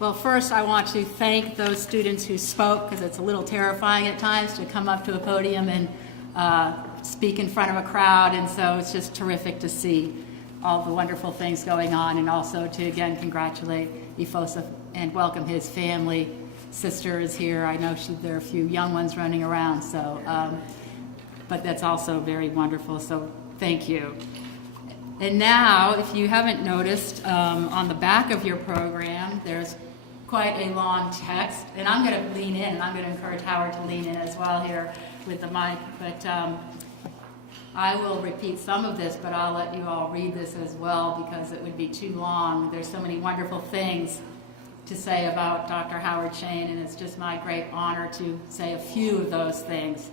Well, first I want to thank those students who spoke, because it's a little terrifying at times to come up to a podium and speak in front of a crowd, and so it's just terrific to see all the wonderful things going on, and also to again congratulate Ifosa and welcome his family. Sister is here. I know there are a few young ones running around, so but that's also very wonderful, so thank you. And now, if you haven't noticed, on the back of your program, there's quite a long text, and I'm going to lean in, and I'm going to encourage Howard to lean in as well here with the mic, but I will repeat some of this, but I'll let you all read this as well because it would be too long. There's so many wonderful things to say about Dr. Howard Shane, and it's just my great honor to say a few of those things.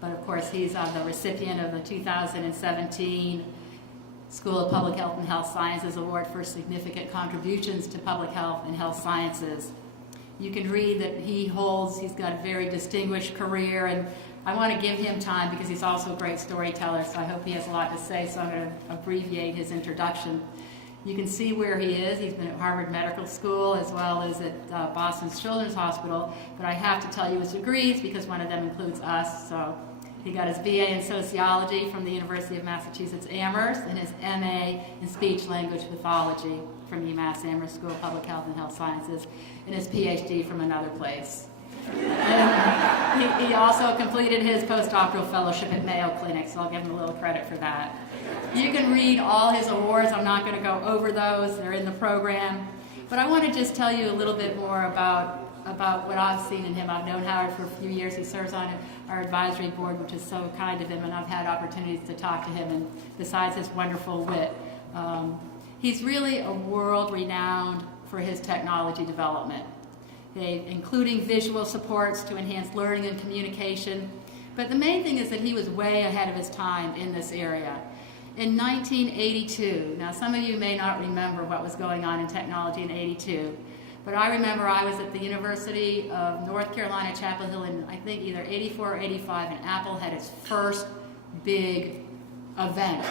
But of course, he's the recipient of the 2017 School of Public Health and Health Sciences Award for significant contributions to public health and health sciences. You can read that he's got a very distinguished career, and I want to give him time because he's also a great storyteller, so I hope he has a lot to say, so I'm going to abbreviate his introduction. You can see where he is. He's been at Harvard Medical School as well as at Boston's Children's Hospital, but I have to tell you his degrees because one of them includes us, so he got his BA in Sociology from the University of Massachusetts Amherst and his MA in Speech Language Pathology from UMass Amherst School of Public Health and Health Sciences, and his PhD from another place. And he also completed his postdoctoral fellowship at Mayo Clinic, so I'll give him a little credit for that. You can read all his awards. I'm not going to go over those. They're in the program. But I want to just tell you a little bit more about what I've seen in him. I've known Howard for a few years. He serves on our advisory board, which is so kind of him, and I've had opportunities to talk to him, and besides his wonderful wit. He's really a world-renowned for his technology development, including visual supports to enhance learning and communication. But the main thing is that he was way ahead of his time in this area. In 1982, now some of you may not remember what was going on in technology in 82, but I remember I was at the University of North Carolina, Chapel Hill in, I think, either 84 or 85, and Apple had its first big event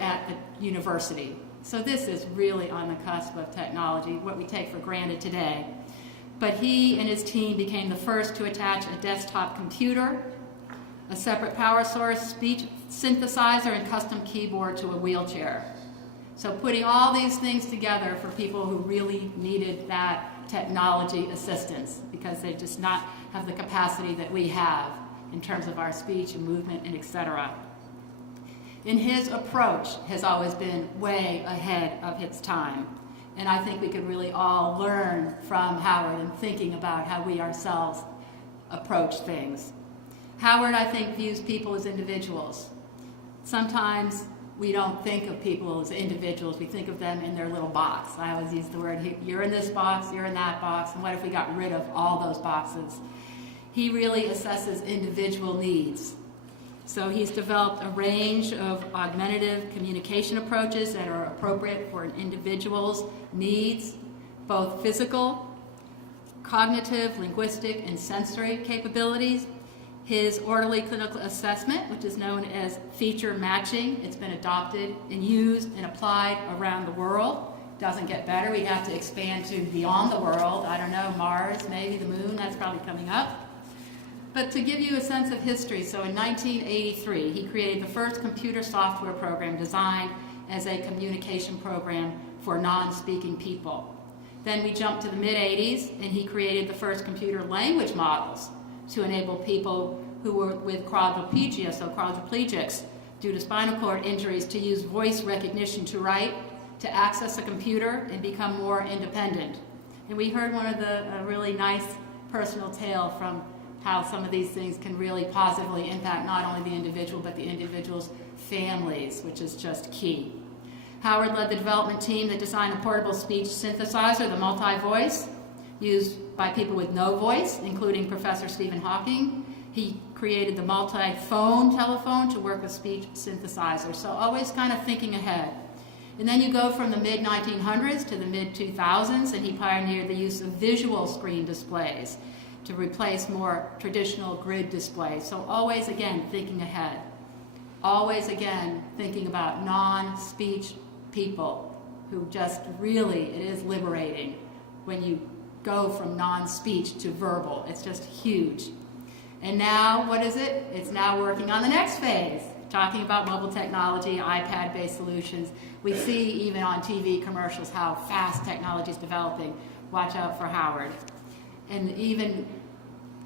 at the university. So this is really on the cusp of technology, what we take for granted today. But he and his team became the first to attach a desktop computer, a separate power source, speech synthesizer, and custom keyboard to a wheelchair. So putting all these things together for people who really needed that technology assistance because they just not have the capacity that we have in terms of our speech and movement and etc. And his approach has always been way ahead of its time. And I think we could really all learn from Howard in thinking about how we ourselves approach things. Howard, I think, views people as individuals. Sometimes we don't think of people as individuals. We think of them in their little box. I always use the word, you're in this box, you're in that box, and what if we got rid of all those boxes? He really assesses individual needs. So he's developed a range of augmentative communication approaches that are appropriate for an individual's needs, both physical, cognitive, linguistic, and sensory capabilities. His orderly clinical assessment, which is known as feature matching, it's been adopted and used and applied around the world. Doesn't get better. We have to expand to beyond the world. I don't know, Mars, maybe the moon, that's probably coming up. But to give you a sense of history, so in 1983, he created the first computer software program designed as a communication program for non-speaking people. Then we jumped to the mid-80s, and he created the first computer language models to enable people who were with quadriplegia, so quadriplegics, due to spinal cord injuries, to use voice recognition to write, to access a computer, and become more independent. And we heard a really nice personal tale from how some of these things can really positively impact not only the individual, but the individual's families, which is just key. Howard led the development team that designed a portable speech synthesizer, the multi-voice, used by people with no voice, including Professor Stephen Hawking. He created the multi-phone telephone to work with speech synthesizers, so always kind of thinking ahead. And then you go from the mid-1900s to the mid-2000s, and he pioneered the use of visual screen displays to replace more traditional grid displays. So always, again, thinking ahead. Always, again, thinking about non-speech people who just really, it is liberating when you go from non-speech to verbal. It's just huge. And now, what is it? It's now working on the next phase, talking about mobile technology, iPad-based solutions. We see even on TV commercials how fast technology is developing. Watch out for Howard. And even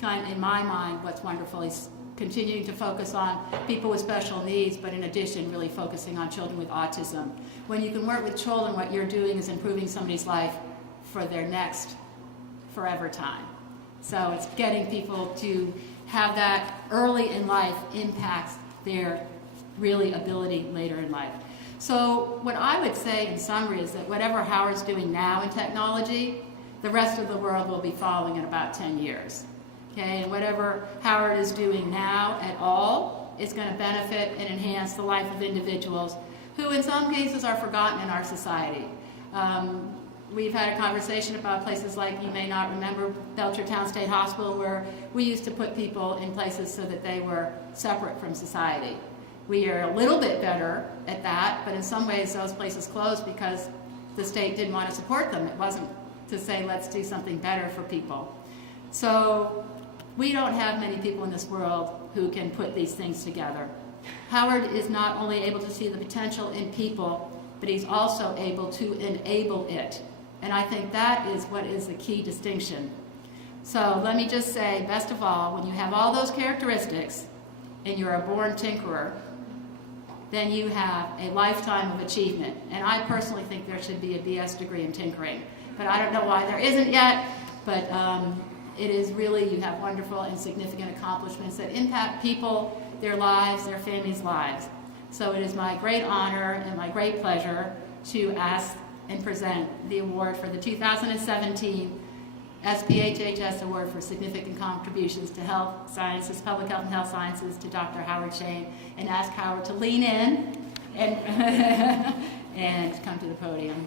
in my mind, what's wonderful is continuing to focus on people with special needs, but in addition, really focusing on children with autism. When you can work with children, what you're doing is improving somebody's life for their next forever time. So it's getting people to have that early in life impacts their really ability later in life. So what I would say in summary is that whatever Howard's doing now in technology, the rest of the world will be following in about 10 years. Okay, and whatever Howard is doing now at all is going to benefit and enhance the life of individuals who in some cases are forgotten in our society. We've had a conversation about places like, you may not remember, Belchertown State Hospital, where we used to put people in places so that they were separate from society. We are a little bit better at that, but in some ways those places closed because the state didn't want to support them. It wasn't to say, let's do something better for people. So we don't have many people in this world who can put these things together. Howard is not only able to see the potential in people, but he's also able to enable it. And I think that is what is the key distinction. So let me just say, best of all, when you have all those characteristics and you're a born tinkerer, then you have a lifetime of achievement. And I personally think there should be a BS degree in tinkering. But I don't know why there isn't yet, but it is really, you have wonderful and significant accomplishments that impact people, their lives, their families' lives. So it is my great honor and my great pleasure to ask and present the award for the 2017 SPHHS Award for Significant Contributions to Health Sciences, Public Health and Health Sciences, to Dr. Howard Shane, and ask Howard to lean in and, and come to the podium.